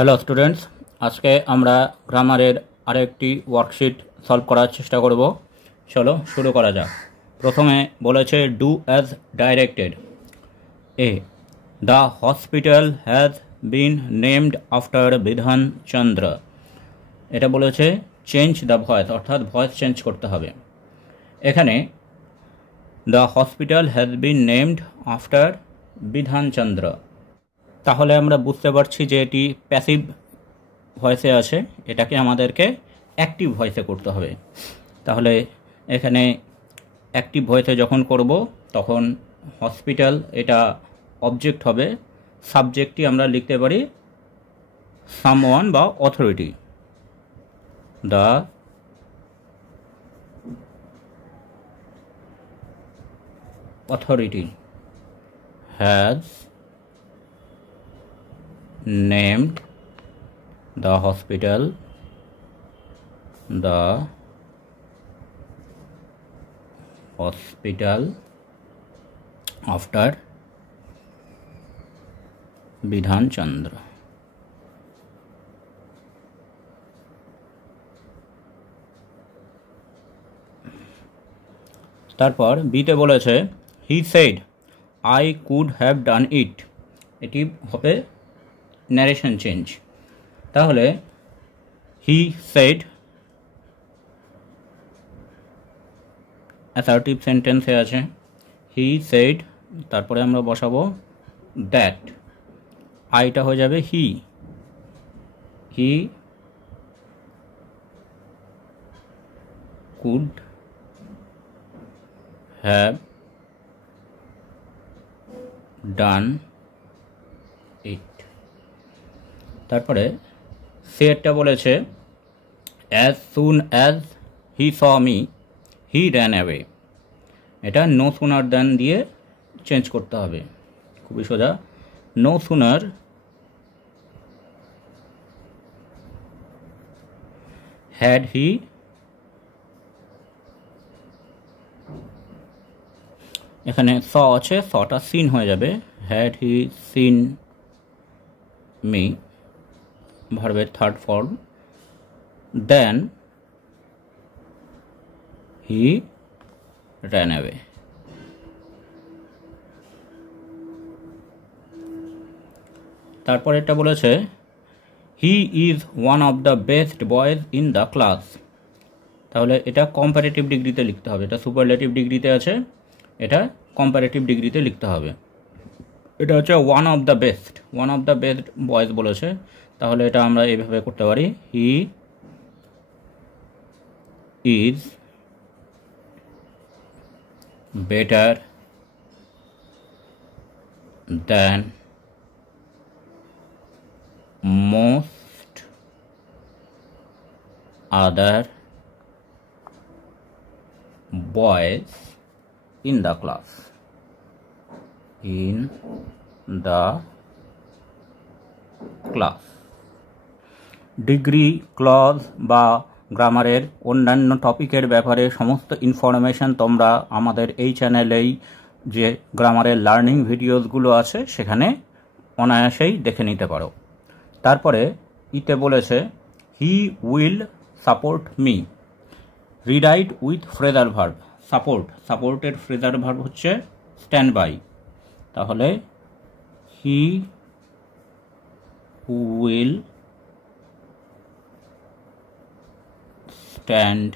Hello students, আজকে আমরা গ্রামারের আরেকটি ওয়ার্কশিট সলভ করার চেষ্টা করব। চলো শুরু করা যাক। প্রথমে বলেছে do as directed. A, the hospital has been named after Bidhan Chandra. এটা বলেছে চেঞ্জ দ্য ভয়েস, অর্থাৎ ভয়েস চেঞ্জ করতে হবে। এখানে the hospital has been named after Bidhan Chandra, তাহলে আমরা বুঝতে পারছি যে এটি প্যাসিভ ভয়েসে আছে, এটাকে আমাদেরকে অ্যাক্টিভ ভয়েসে করতে হবে। তাহলে এখানে অ্যাক্টিভ ভয়েসে যখন করব তখন হসপিটাল এটা অবজেক্ট হবে, সাবজেক্টটি আমরা লিখতে পারি সামওয়ান বা authority. The authority has named the hospital after Bidhan Chandra. তারপর বিতে বলেছে he said I could have done it. এটি হবে ন্যারেশন চেঞ্জ। তাহলে হি সেড অ্যাসার্টিভ সেন্টেন্সে আছে, হি সেড, তারপরে আমরা বসাবো দ্যাট, আইটা হয়ে যাবে হি কুড হ্যাভ ডান ইট। তারপরে সেটটা বলেছে as soon as he saw me he ran away. এটা নো সুনার দ্যান দিয়ে চেঞ্জ করতে হবে, খুবই সোজা। নো সুনার হ্যাড হি, এখানে স আছে, সটা সিন হয়ে যাবে, হ্যাড হি সিন মি, ভার্বের থার্ড ফর্ম, দেন হি ran away। তারপর এটা বলেছে he is one of the best boys in the class. তাহলে এটা কম্পারেটিভ ডিগ্রিতে লিখতে হবে, এটা সুপারলেটিভ ডিগ্রিতে আছে, এটা কম্পারেটিভ ডিগ্রিতে লিখতে হবে। এটা হচ্ছে one of the best boys বলেছে, তাহলে এটা আমরা এইভাবে করতে পারি, he is better than most other boys in the class. Degree, clause বা গ্রামারের অন্যান্য টপিকের ব্যাপারে সমস্ত ইনফরমেশান তোমরা আমাদের এই চ্যানেলেই যে গ্রামারের লার্নিং ভিডিওসগুলো আছে সেখানে অনায়াসেই দেখে নিতে পারো। তারপরে ইতে বলেছে he will support me. Rewrite with phrasal verb. সাপোর্টের ফ্রেজার ভার্ব হচ্ছে স্ট্যান্ড বাই, তাহলে he will stand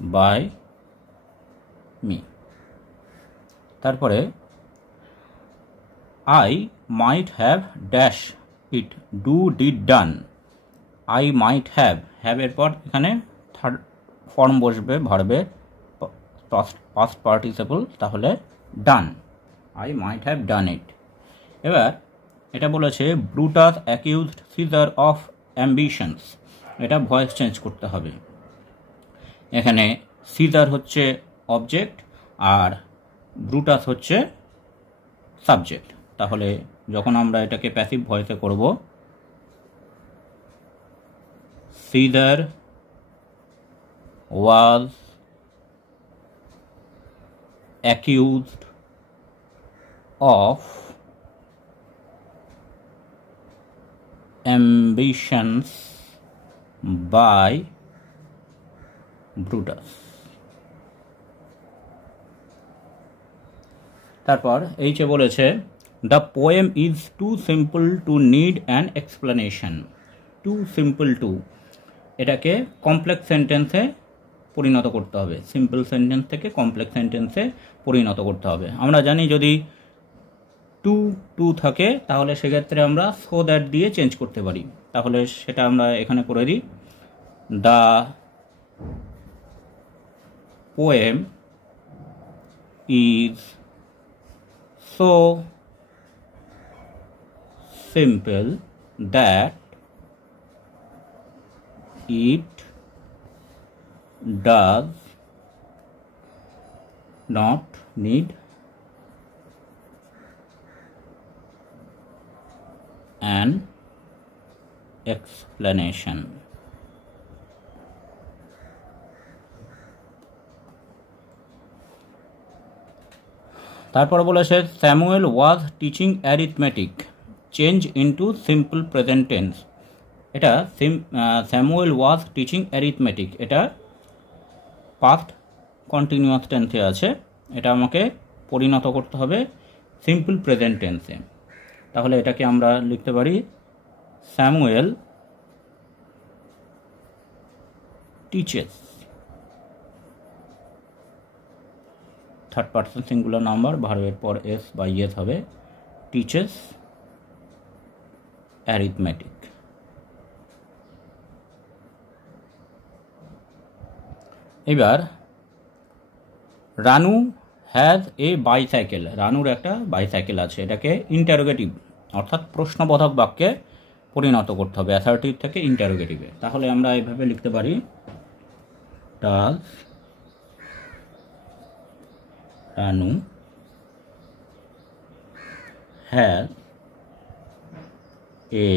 by me. তারপরে I might have dash it, do did done. I might have, হ্যাভের পর এখানে থার্ড ফর্ম বসবে ভার্বের পাস্ট পার্টিসিপল, তাহলে ডান, আই মাইট হ্যাভ ডান ইট। এবার এটা বলেছে Brutus accused Caesar of ambitions. এটা ভয়েস চেঞ্জ করতে হবে। এখানে সিজার হচ্ছে অবজেক্ট আর ব্রুটাস হচ্ছে সাবজেক্ট, তাহলে যখন আমরা এটাকে প্যাসিভ ভয়েসে করব, Caesar was accused of ambitions by Brutus. তারপর এইচে বলেছে the poem is too simple to need an explanation. Too simple to, এটাকে কমপ্লেক্স সেন্টেন্সে পরিণত করতে হবে, সিম্পল সেন্টেন্স থেকে কমপ্লেক্স সেন্টেন্সে পরিণত করতে হবে। আমরা জানি যদি টু টু থাকে তাহলে সেক্ষেত্রে আমরা সো দ্যাট দিয়ে চেঞ্জ করতে পারি, তাহলে সেটা আমরা এখানে করে দিই। The poem is so simple that it does not need an explanation. তারপর বলেছে Samuel was teaching arithmetic, change into simple present tense. এটা স্যামুয়েল ওয়াজ টিচিং অ্যারিথমেটিক, এটা পাস্ট কন্টিনিউয়াস টেন্সে আছে, এটা আমাকে পরিণত করতে হবে সিম্পল প্রেজেন্ট টেন্সে। তাহলে এটাকে আমরা লিখতে পারি Samuel teaches, third person singular number, ভার্বের পর এস বা ইয়েস হবে, টিচেস অ্যারিথমেটিক। এবার রানু হ্যাজ এ বাইসাইকেল, রানুর একটা বাইসাইকেল আছে, এটাকে ইন্টারোগেটিভ অর্থাৎ প্রশ্নবোধক বাক্যে পরিণত করতে হবে, অ্যাসার্টিভ থেকে ইন্টারোগেটিভে। তাহলে আমরা এইভাবে লিখতে পারি does Ranu has a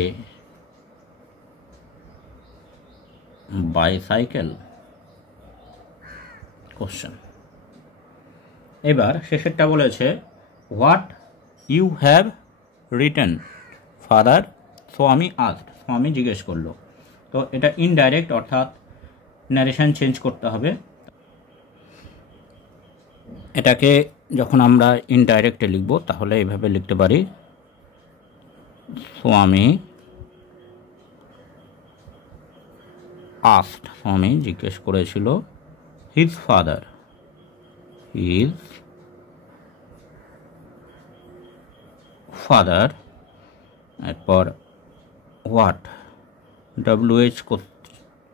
bicycle question. এবার শেষেরটা বলেছে what you have written father, Swami asked, Swami জিজ্ঞেস করলো। তো এটা ইনডাইরেক্ট অর্থাৎ ন্যারেশন চেঞ্জ করতে হবে। এটাকে যখন আমরা ইনডাইরেক্টে লিখব তাহলে এইভাবে লিখতে পারি স্বামী আস্কড, স্বামী জিজ্ঞেস করেছিল হিজ ফাদার, হিজ ফাদার, এরপর হোয়াট, WH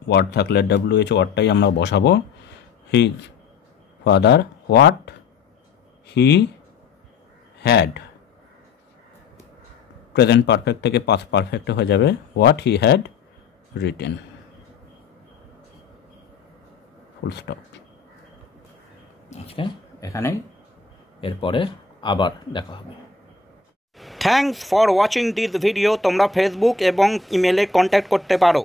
ওয়ার্ড থাকলে WH ওয়ার্ডটাই আমরা বসাবো, his father what he had, present perfect থেকে পাস্ট পারফেক্ট হয়ে যাবে what he had written, full stop. আজকে এখানেই, এরপরে আবার দেখা হবে। Thanks for watching this video. তোমরা ফেসবুক এবং ইমেলে কন্ট্যাক্ট করতে পারো।